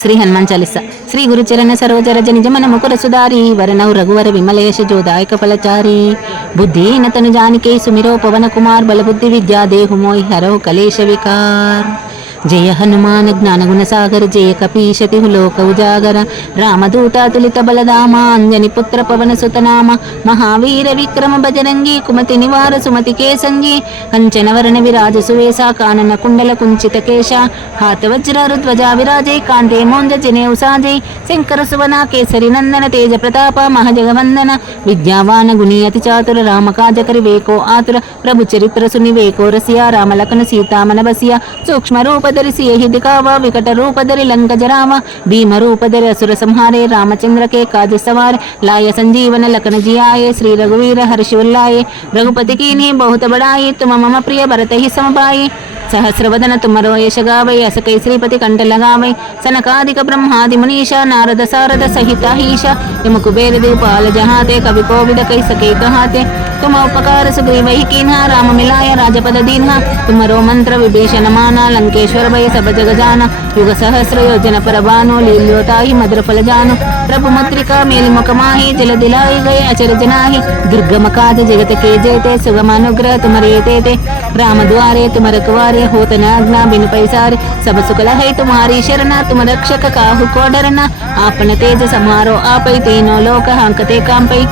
श्री हनुमान चालीसा श्री गुरुचरण सरोज रज निज मन मुकुर सुधारी वरनौ रघुवर विमल यश जोदायक फलचारी बुद्धिहीन तनु जानिके सुमिरो पवन कुमार बल बुद्धि विद्या देहु मोहि हरौ कलेश विकार जय हनुमान ज्ञान गुण सागर जय कपीशति लोक उजागर रामदूत तुलित बलधाम अंजनी पुत्र पवन सुतनाम महावीर विक्रम बजरंगी कुमति निवार सुमति के संगी कंचन वरण विराज सुवेशा कानन कुंडल कुंचित केशा हाथ वज्र ध्वजा विराजे कांते मोंज जने उसाजे शंकर सुवना केसरी नंदन तेज प्रताप महजगवंदन विद्यावान गुणी अति चातुर राम काज करिवेको आतुर प्रभु चरित्र सुनिवेको रसिया राम लखन सीता मन बसिया सूक्ष्म रूप ಧರಿಸಿ ಯಹಿ ದಿಕಾವ ವಿಕಟ ರೂಪಧರಿ ಲಂಕ ಜರಾವ ಭೀಮ ರೂಪಧರಿ ಅಸುರ ಸಂಹಾರೆ ರಾಮಚಂದ್ರ के काज सवार लाय संजीवन लखन जियाए श्री रघुवीर हर्ष उल्लाए रघुपति कीन्ही बहुत बड़ाई तुम मम प्रिय भरत ही समबाई सहस्रवदन तुमरो यश गावै अस कै श्रीपति कंठ लगावै सनकादिक ब्रह्मादि मुनीषा नारद सारद सहित ईशा यम कुबेर दिपाल जहाते कवि कोविद कै सके कहाते तुम उपकार सुग्रीव ही कीन्हा राम मिलाय राजपद दीन्हा तुमरो मंत्र विभीषण माना लंकेश्वर भय सब जग जाना युग सहस्र योजन पर बानो लील्योताहि मधुर फल जानो प्रभु मुद्रिका मेलि मुख माहि जल दिलाई गए अचर जनाहि दुर्गम काज जगत के जेते सुगम अनुग्रह तुमरे तेते राम द्वारे तुम रखवारे होत न आज्ञा बिनु पैसारे सब सुख है तुम्हारी शरणा तुम रक्षक काहू को डरना आपन तेज समारो आपै तीनों लोक हांकते कांपै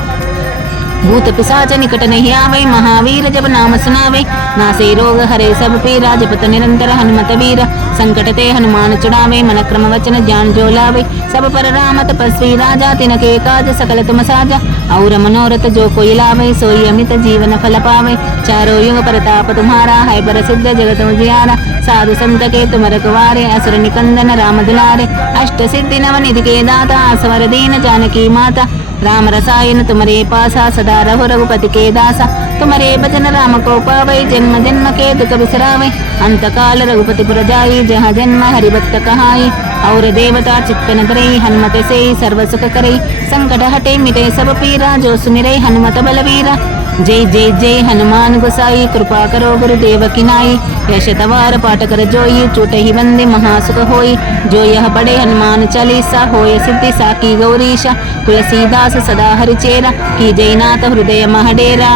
भूत पिशाच निकट नहीं आवे महावीर जब नाम सुनावे नासे रोग हरे सब पीरा जपत निरंतर हनुमत वीर संकट ते हनुमान चुड़ावे मन क्रम वचन ज्ञान जो लावे सब पर राम तपस्वी राजा तिनके काज सकल तुम साजा और मनोरथ जो कोई लावे सोई अमित जीवन फल पावे चारों युग प्रताप तुम्हारा है प्रसिद्ध जगत उजियारा साधु संत के तुम रखवारे असुर निकंदन राम दुलारे अष्ट सिद्धि नव निधि के दाता असवर दीन जानकी माता राम रसायन तुमरे पासा सदा रहो रघुपति के दासा तुमरे भजन राम को पावै जन्म जन्म के दुख बिसरावै अंत काल रघुपति पुर जाई जहाँ जन्म हरिभक्त कहाई और देवता चित्तन धरई हनुमत से सर्व सुख करई संकट हटे मिटे सब पीरा जो सुमिरै हनुमत बलवीरा जय जय जय हनुमान गोसाई कृपा करो गुरुदेव की नाई यश तवार पाठ कर जोई चूटहि बंदे महासुख होई जो यह पढ़े हनुमान चालीसा होय सिद्धि साकी गौरीशा तुलसीदास सदा हरिचेरा की जयनाथ हृदय महडेरा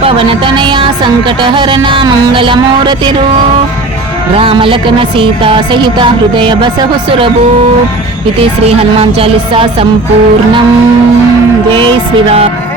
पवन तनया संकट हरना मंगल मूर्ति रूप राम लखन सीता सहिता हृदय बसहु सुरभू इति श्री हनुमान चालीसा संपूर्णम जय श्री राम।